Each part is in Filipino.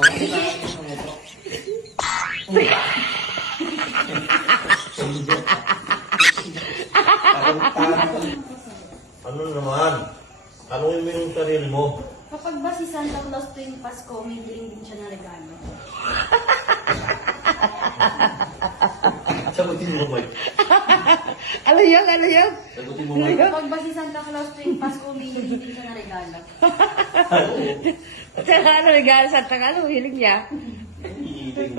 Ano naman? Tanungin mo yung sarili mo. Kapag ba si Santa Claus tuwing Pasko, may hiling din siya na regalo? Sagutin mo, Mike. Ano yun? Ano yun? Sagutin mo, Mike. Kapag ba si Santa Claus tuwing Pasko, may hiling din siya na regalo? Ano regalo sa Tagalog? Hiling niya? Hihiling.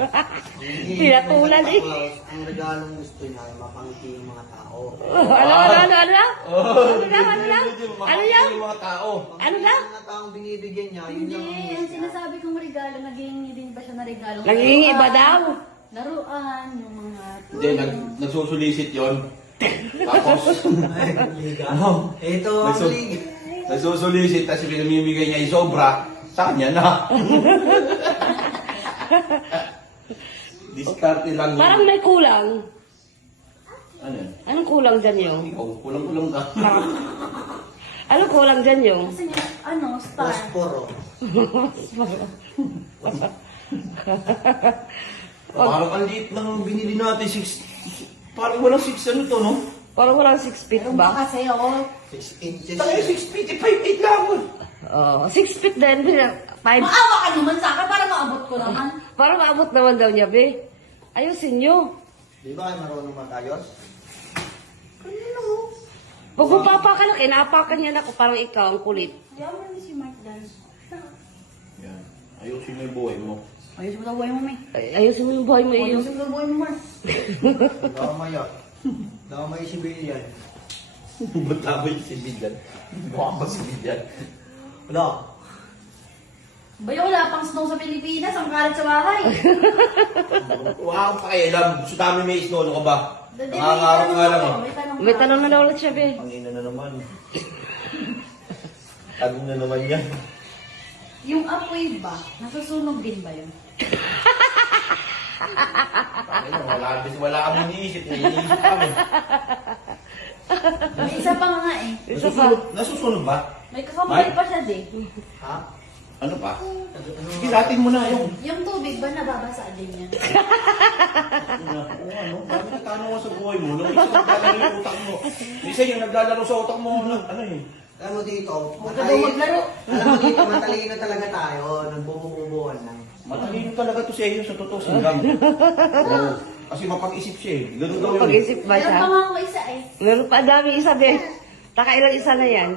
Pinatulan eh. Ang regalong gusto niya ay mapangiti yung mga tao. Ano? Ano lang? Ano lang? Ano lang? Ano yan? Yung mga tao. Ano lang? Yung mga taong binibigyan niya, yun Hindi, lang ang ang gusto niya. sinasabi kong regalo, naghihingi din ba siya na regalo? Naghihingi ba daw? Laruan, yung mga Hindi, nagsusulisit yun. Tapos, Ito ang lig. nagsusulisit, tapos pinamimigay niya yung sobra, sa kanya na. Diskarte lang yun. Parang may kulang. Ano yan? Anong kulang dyan yung? Ikaw, kulang-kulang ka. Anong kulang dyan yung? Kasi niya, star. Posporo. Parang ang liit ng binili natin, parang walang 6 ano to, no? Parang walang 6 feet ba? Kasi ako, 6 inches. Tayo 6 feet, 5 feet lang. Oo, 6 feet din. 5. maawa ka naman sa akin para maabot ko naman. Parang maabot naman daw niya, be. Ayusin nyo. Di ba kayo marunong magayos? Pag mapapakan na, kinapakan niya na ako. Parang ikaw, ang kulit. Kaya mo si Mark Dan. Yan. Ayusin mo yung buhay mo. Ayos mo daw buhay mo, may. Ayusin mo yung buhay mo, iyo. Ayos mo daw buhay mo, Mark. Damaya. Damay si Billian. Ba't tama yung sibilyan? Mukha ba sibilyan? Wala. Bayo, wala pang snow sa Pilipinas. Ang kalat sa bahay. Wala akong pakialam. Gusto namin may snow, ano ka ba? Dati Nangangarap nga lang eh. May tanong na daw ulit siya, be. Ang ina na naman. Tanong na naman yan. Yung apoy ba, nasusunog din ba yun? Wala kami iniisip. Iniisip kami. May isa pa nga eh. Isa pa. Nasusunog ba? May kakamay pa siya din. Ha? Ano pa? Sige, latin mo na yung. Yung tubig ba nababasa din yan? Ano? Bakit natanong ka sa buhay mo? Nung isa naglalaro yung utak mo. Isa yung naglalaro sa utak mo. Ano eh? Alam mo dito, Huwag ka daw maglaro. alam mo dito, matalino talaga tayo. Nagbububuhan lang. Matalino talaga to siya yun sa totoo. Singgang. Oo. Kasi mapag-isip siya eh. Ganun daw yun. Pag-isip ba Meron siya? pa nga ako isa eh. Meron pa, dami isa, be. Takailang isa na yan.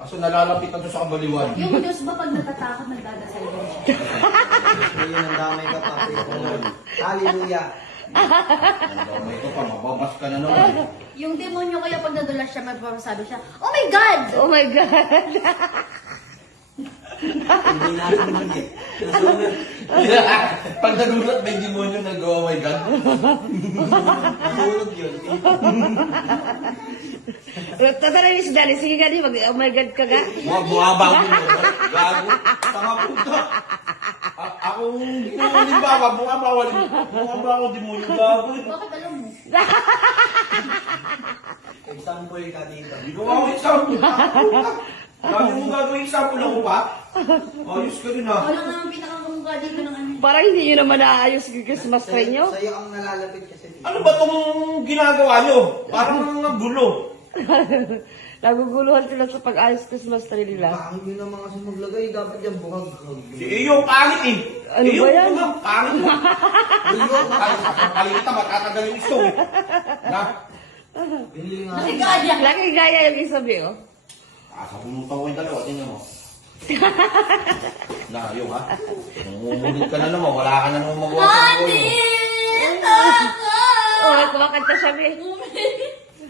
Kaso nalalapitan to sa kabaliwan. Yung Diyos ba pag natatakot nagdadasal din siya? Yun ang damay ka pa. Hallelujah. Ito pa, mababas ka na naman. Yung demonyo kaya pag nadulas siya, magpapasabi siya, oh my God! Oh my God! Hindi natin naman eh. Nasunod. Pag nagulat may demonyo nag-oh my God. Nasunod yun. Tatala ni si Dali. Sige ka di, oh my God ka ga. Bumabago mo. Gago. Tanga punta. Ako, halimbawa, bumabago demonyo. Gago. Bakit alam mo? Example ka dito. Hindi ko ako example. Gago mo gagawin example ako pa. Ayos ka rin ah. Wala naman pinakakamukha dito ng ano. Parang hindi nyo naman naayos yung Christmas tree nyo. Sa'yo ang nalalapit kasi dito. Ano ba itong ginagawa nyo? Parang gulo. Naguguluhan sila sa pag-ayos Christmas tree nila. Pangit yun ang mga sumuglagay. Dapat yan bukag. Si Iyo, pangit eh. Ano ba yan? Pangit mo. Kalita, matatagal yung isto eh. Na? Binili nga. Nakigaya! Laki gaya yung isa, be, oh. Sabunutan ko yung dalawa. Tingnan mo. Na, yung ha? Namumulot ka na naman. Wala ka na naman magawa sa buhay mo. Nandito ako! Oh, kumakanta siya, be.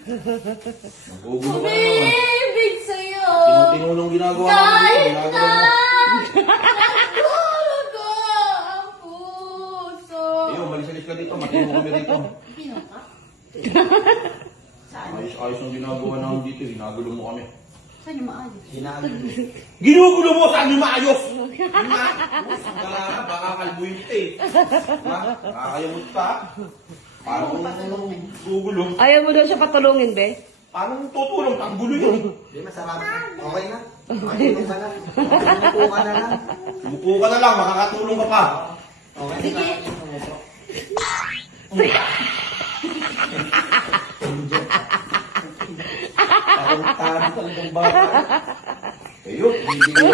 Nagugulo ka na naman. Umibig sa'yo! Tinutulong ginagawa namin dito. Ginagawa mo. Nagulog ko ang puso! Iyo, malis-alis ka dito. Matino kami dito. Pinuka? Saan? Ayos ang ginagawa namin dito. Ginagulo mo kami. Saan yung maayos? Ginali. Ginugulo mo! Saan yung maayos? Baka kalbuhin kita eh. Ha? Kakayamot ka. Parang gugulo. Ayaw mo daw siya patulungin, be. Paano tutulong? Ang gulo yun. Hindi, masarap. Okay na. Makatulong ka na. Umupo ka na lang. Umupo ka na lang, makakatulong ka pa. Okay na. Sige. Tarantado talagang bata. Ayun, hindi ko